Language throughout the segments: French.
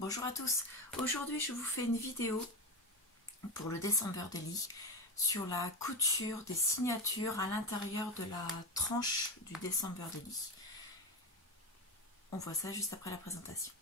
Bonjour à tous, aujourd'hui je vous fais une vidéo pour le December Daily sur la couture des signatures à l'intérieur de la tranche du December Daily. On voit ça juste après la présentation.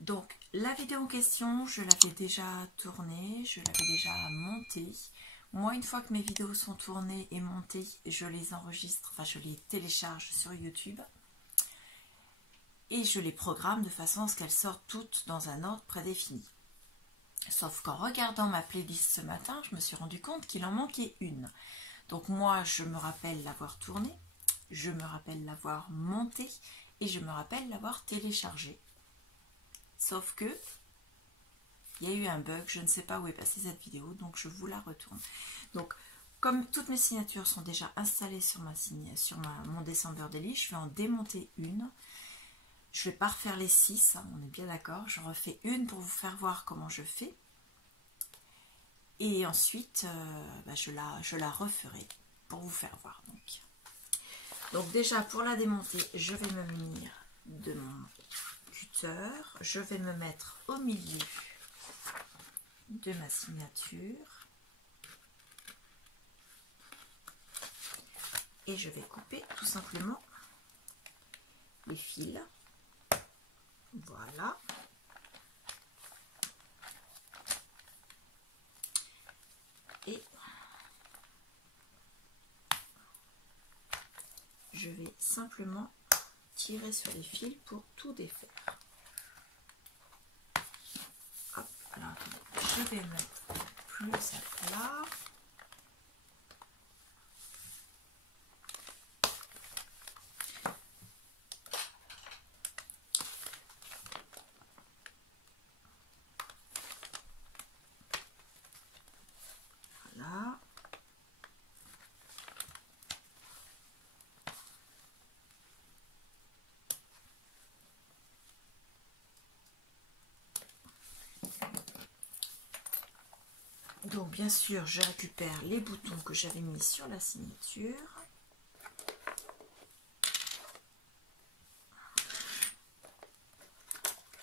Donc la vidéo en question, je l'avais déjà tournée, je l'avais déjà montée. Moi, une fois que mes vidéos sont tournées et montées, je les enregistre, enfin je les télécharge sur YouTube et je les programme de façon à ce qu'elles sortent toutes dans un ordre prédéfini. Sauf qu'en regardant ma playlist ce matin, je me suis rendu compte qu'il en manquait une. Donc moi, je me rappelle l'avoir tournée, je me rappelle l'avoir montée et je me rappelle l'avoir téléchargée. Sauf que il y a eu un bug, je ne sais pas où est passée cette vidéo, donc je vous la retourne. Donc, comme toutes mes signatures sont déjà installées sur mon December Daily, je vais en démonter une. Je ne vais pas refaire les 6, hein, on est bien d'accord. Je refais une pour vous faire voir comment je fais. Et ensuite, je la referai pour vous faire voir. Donc déjà, pour la démonter, je vais me munir de mon cutter. Je vais me mettre au milieu de ma signature et je vais couper tout simplement les fils. Voilà. Et je vais simplement tirer sur les fils pour tout défaire. Hop, alors je vais mettre plus à plat. Voilà. Donc bien sûr, je récupère les boutons que j'avais mis sur la signature.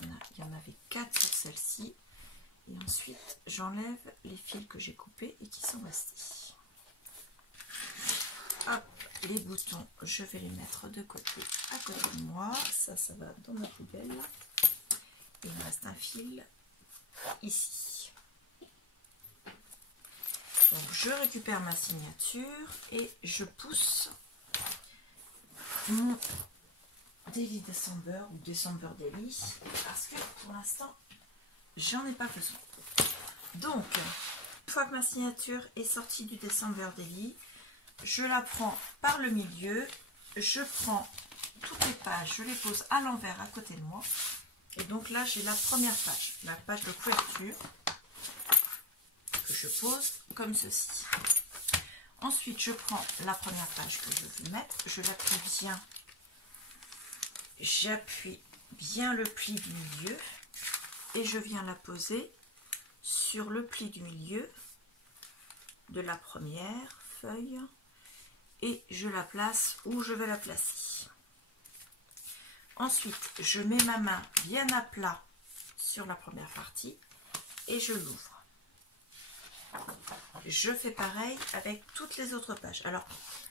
Il y en avait 4 sur celle-ci. Et ensuite, j'enlève les fils que j'ai coupés et qui sont restés. Hop, les boutons, je vais les mettre de côté, à côté de moi. Ça va dans ma poubelle. Et il me reste un fil ici. Donc, je récupère ma signature et je pousse mon Daily December ou December Daily parce que pour l'instant, j'en ai pas besoin. Donc, une fois que ma signature est sortie du December Daily, je la prends par le milieu, je prends toutes les pages, je les pose à l'envers à côté de moi. Et donc là, j'ai la première page, la page de couverture, que je pose comme ceci. Ensuite, je prends la première page que je veux mettre, je l'appuie bien, j'appuie bien le pli du milieu et je viens la poser sur le pli du milieu de la première feuille et je la place où je vais la placer. Ensuite, je mets ma main bien à plat sur la première partie et je l'ouvre. Je fais pareil avec toutes les autres pages. Alors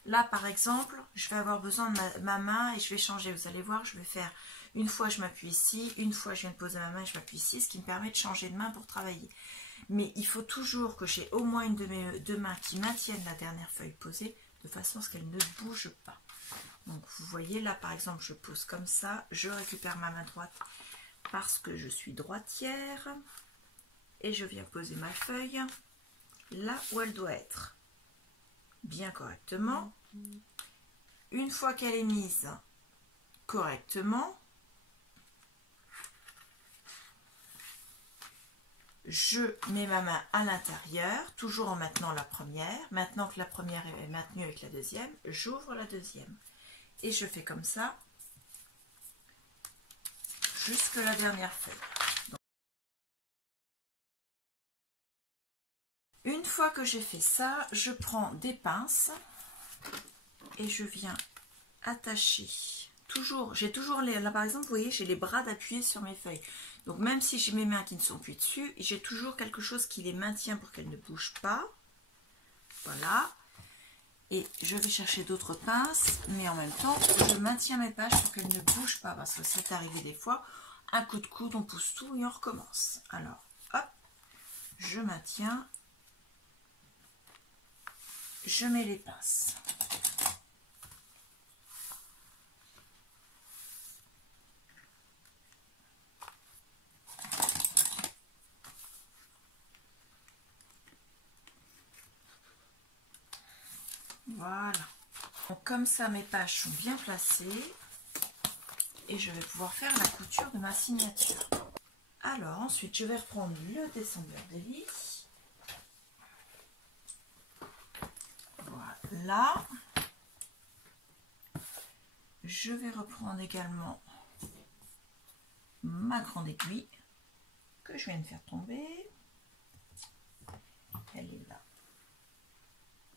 là, par exemple, je vais avoir besoin de ma main et je vais changer. Vous allez voir, je vais faire une fois je m'appuie ici, une fois je viens de poser ma main et je m'appuie ici, ce qui me permet de changer de main pour travailler. Mais il faut toujours que j'ai au moins une de mes deux mains qui maintiennent la dernière feuille posée de façon à ce qu'elle ne bouge pas. Donc vous voyez là, par exemple, je pose comme ça, je récupère ma main droite parce que je suis droitière et je viens poser ma feuille là où elle doit être, bien correctement. Une fois qu'elle est mise correctement, je mets ma main à l'intérieur, toujours en maintenant la première. Maintenant que la première est maintenue avec la deuxième, j'ouvre la deuxième. Et je fais comme ça jusque la dernière feuille. Donc, Une fois que j'ai fait ça, je prends des pinces et je viens attacher. Toujours, j'ai toujours les, là par exemple, vous voyez, j'ai les bras d'appuyer sur mes feuilles. Donc même si j'ai mes mains qui ne sont plus dessus, j'ai toujours quelque chose qui les maintient pour qu'elles ne bougent pas. Voilà. Et je vais chercher d'autres pinces, mais en même temps, je maintiens mes pages pour qu'elles ne bougent pas, parce que c'est arrivé des fois, un coup de coude, on pousse tout et on recommence. Alors, hop, je maintiens, je mets les pinces. Voilà. Donc, comme ça, mes pages sont bien placées et je vais pouvoir faire la couture de ma signature. Alors, ensuite, je vais reprendre le descendeur d'hélice. Voilà. Je vais reprendre également ma grande aiguille que je viens de faire tomber. Elle est là.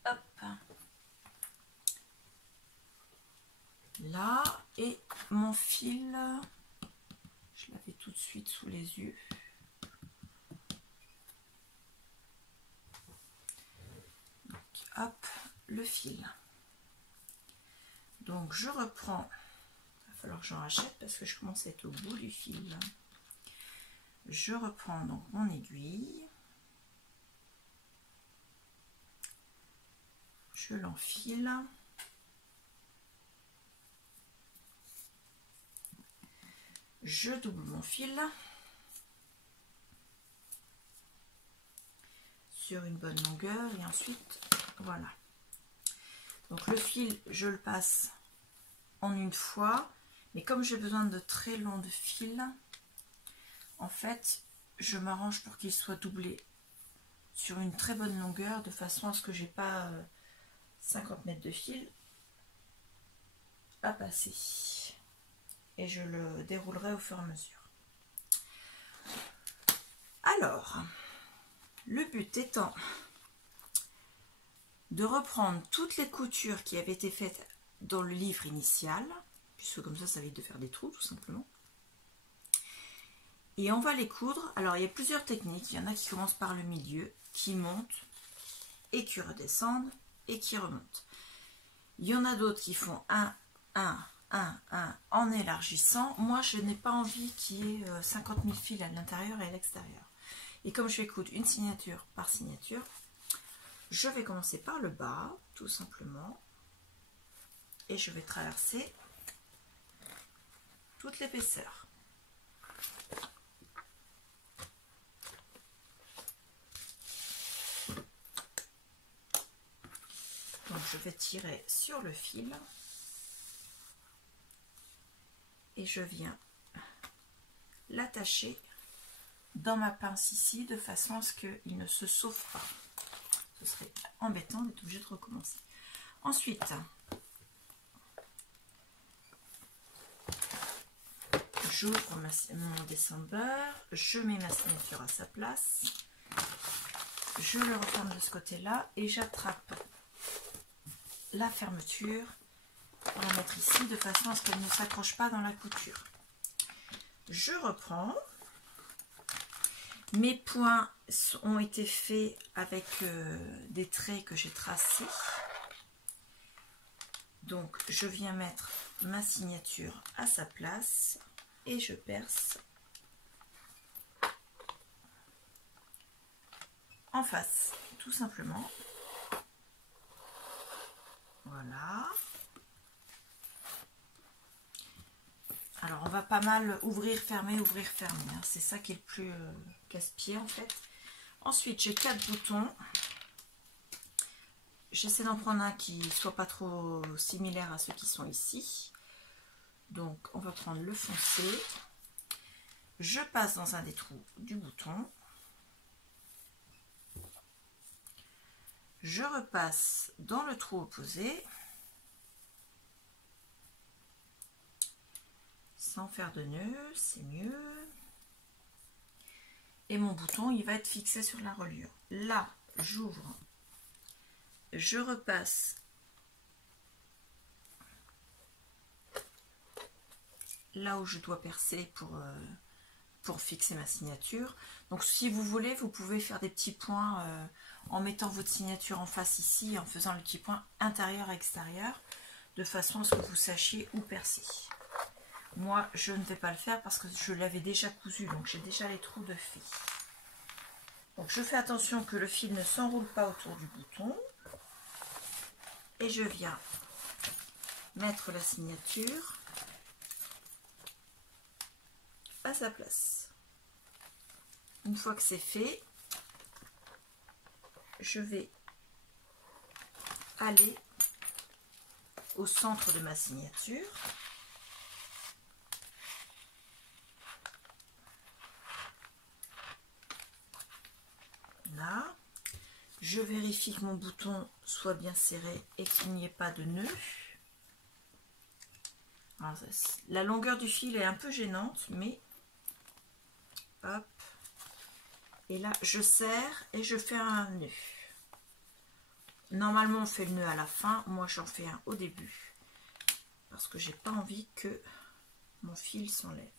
Hop. Là, et mon fil, je l'avais tout de suite sous les yeux. Donc, hop, le fil. Donc je reprends, il va falloir que j'en rachète parce que je commence à être au bout du fil. Je reprends donc mon aiguille. Je l'enfile. Je double mon fil sur une bonne longueur et ensuite voilà. Donc le fil, je le passe en une fois, mais comme j'ai besoin de très longs de fil, en fait, je m'arrange pour qu'il soit doublé sur une très bonne longueur de façon à ce que j'ai pas 50 mètres de fil à passer. Et je le déroulerai au fur et à mesure. Alors, le but étant de reprendre toutes les coutures qui avaient été faites dans le livre initial, puisque comme ça évite de faire des trous tout simplement. Et on va les coudre. Alors il y a plusieurs techniques, il y en a qui commencent par le milieu, qui montent et qui redescendent et qui remontent. Il y en a d'autres qui font 1, 1, 1, 1 en élargissant. Moi je n'ai pas envie qu'il y ait 50 000 fils à l'intérieur et à l'extérieur. Et comme je vais coudre une signature par signature, je vais commencer par le bas, tout simplement, et je vais traverser toute l'épaisseur. Donc je vais tirer sur le fil et je viens l'attacher dans ma pince ici de façon à ce qu'il ne se sauve pas. Ce serait embêtant d'être obligé de recommencer. Ensuite, j'ouvre mon descendeur, je mets ma signature à sa place, je le referme de ce côté-là et j'attrape la fermeture pour la mettre ici de façon à ce qu'elle ne s'accroche pas dans la couture. Je reprends. Mes points ont été faits avec des traits que j'ai tracés. Donc je viens mettre ma signature à sa place et je perce en face, tout simplement. Voilà. Alors on va pas mal ouvrir, fermer, hein. C'est ça qui est le plus casse-pied en fait. Ensuite j'ai 4 boutons. J'essaie d'en prendre un qui soit pas trop similaire à ceux qui sont ici. Donc on va prendre le foncé. Je passe dans un des trous du bouton. Je repasse dans le trou opposé. Sans faire de nœud, c'est mieux. Et mon bouton, il va être fixé sur la reliure. Là, j'ouvre, je repasse là où je dois percer pour fixer ma signature. Donc si vous voulez, vous pouvez faire des petits points en mettant votre signature en face ici, en faisant le petit point intérieur-extérieur, de façon à ce que vous sachiez où percer. Moi, je ne vais pas le faire parce que je l'avais déjà cousu, donc j'ai déjà les trous de fait. Donc je fais attention que le fil ne s'enroule pas autour du bouton. Et je viens mettre la signature à sa place. Une fois que c'est fait, je vais aller au centre de ma signature. Là, je vérifie que mon bouton soit bien serré et qu'il n'y ait pas de nœud. Alors, la longueur du fil est un peu gênante, mais hop. Et là, je serre et je fais un nœud. Normalement, on fait le nœud à la fin. Moi, j'en fais un au début parce que j'ai pas envie que mon fil s'enlève.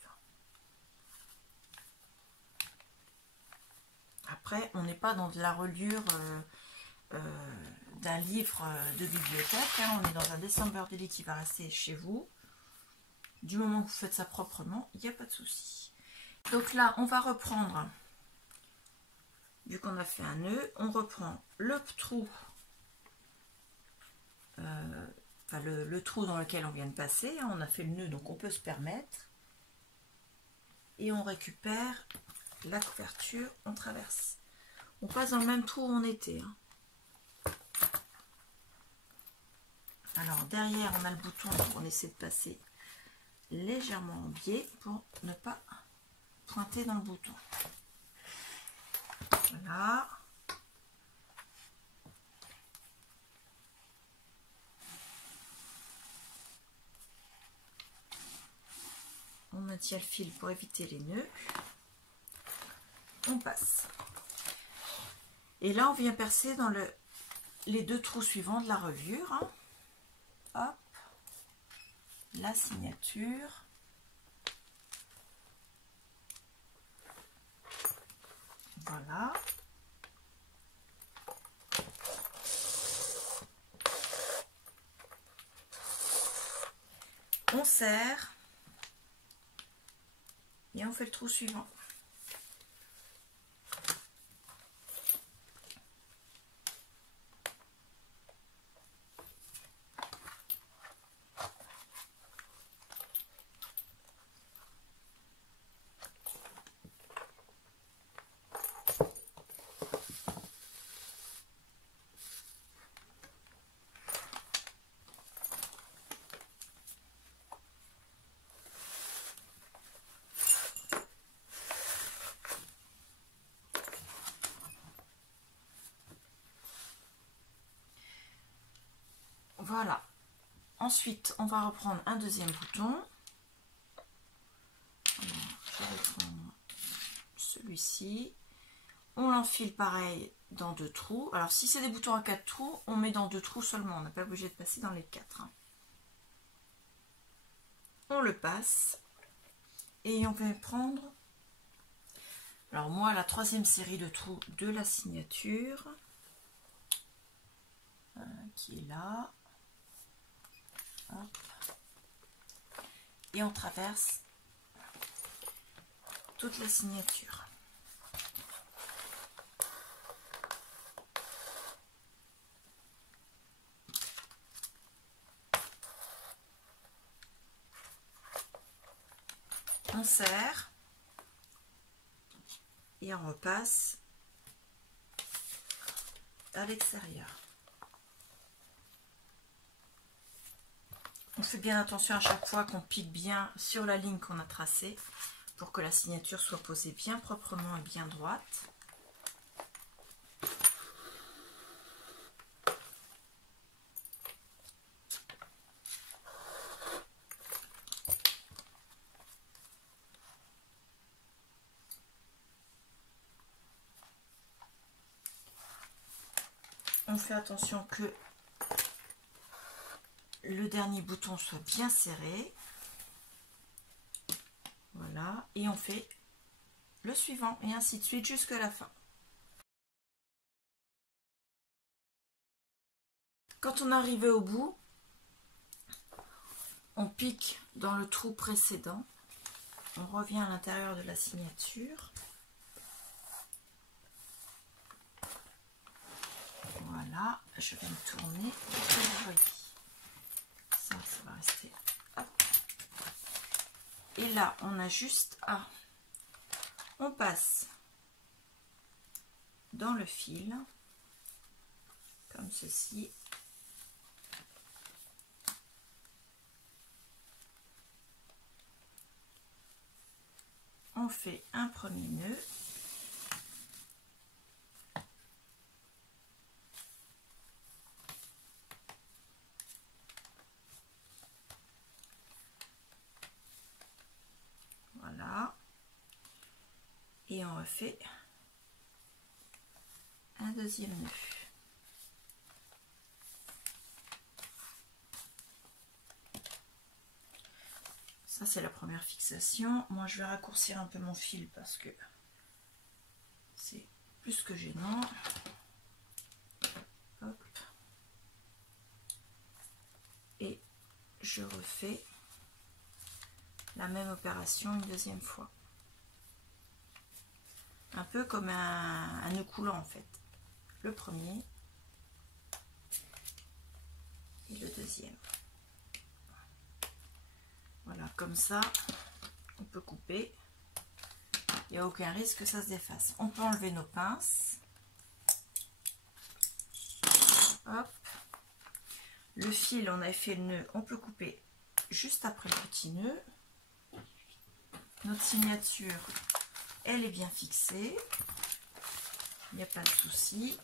Après, on n'est pas dans de la reliure d'un livre de bibliothèque. Hein. On est dans un dessin bordelais qui va rester chez vous. Du moment que vous faites ça proprement, il n'y a pas de souci. Donc là, on va reprendre, vu qu'on a fait un nœud, on reprend le trou, le trou dans lequel on vient de passer. Hein. On a fait le nœud, donc on peut se permettre. Et on récupère la couverture, on traverse. On passe dans le même trou où on était. Hein. Alors derrière, on a le bouton, donc on essaie de passer légèrement en biais pour ne pas pointer dans le bouton. Voilà. On maintient le fil pour éviter les nœuds. On passe. Et là, on vient percer dans les deux trous suivants de la reliure. Hein. Hop. La signature. Voilà. On serre. Et on fait le trou suivant. Voilà. Ensuite, on va reprendre un deuxième bouton. Alors, je vais prendre celui-ci. On l'enfile pareil dans deux trous. Alors, si c'est des boutons à 4 trous, on met dans 2 trous seulement. On n'est pas obligé de passer dans les 4. Hein. On le passe. Et on va prendre... Alors, moi, la troisième série de trous de la signature. Qui est là. Hop. Et on traverse toute la signature. On serre et on repasse à l'extérieur. On fait bien attention à chaque fois qu'on pique bien sur la ligne qu'on a tracée pour que la signature soit posée bien proprement et bien droite. On fait attention que le dernier bouton soit bien serré. Voilà, et on fait le suivant et ainsi de suite jusqu'à la fin. Quand on est arrivé au bout, on pique dans le trou précédent, on revient à l'intérieur de la signature. Voilà, je vais me tourner pour que vous voyez. Ça va rester. Hop. Et là, on a juste à... On passe dans le fil, comme ceci. On fait un premier nœud. Voilà. Et on refait un deuxième nœud. Ça, c'est la première fixation. Moi, je vais raccourcir un peu mon fil parce que c'est plus que gênant. Hop. Et je refais la même opération une deuxième fois. Un peu comme un nœud coulant en fait. Le premier et le deuxième. Voilà, comme ça, on peut couper. Il n'y a aucun risque que ça se défasse. On peut enlever nos pinces. Hop. Le fil, on a fait le nœud, on peut couper juste après le petit nœud. Notre signature, elle est bien fixée. Il n'y a pas de souci.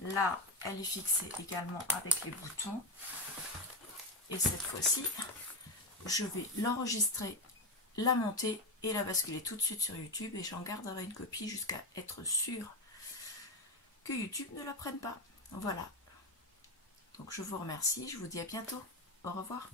Là, elle est fixée également avec les boutons. Et cette fois-ci, je vais l'enregistrer, la monter et la basculer tout de suite sur YouTube. Et j'en garderai une copie jusqu'à être sûre que YouTube ne la prenne pas. Voilà. Donc je vous remercie. Je vous dis à bientôt. Au revoir.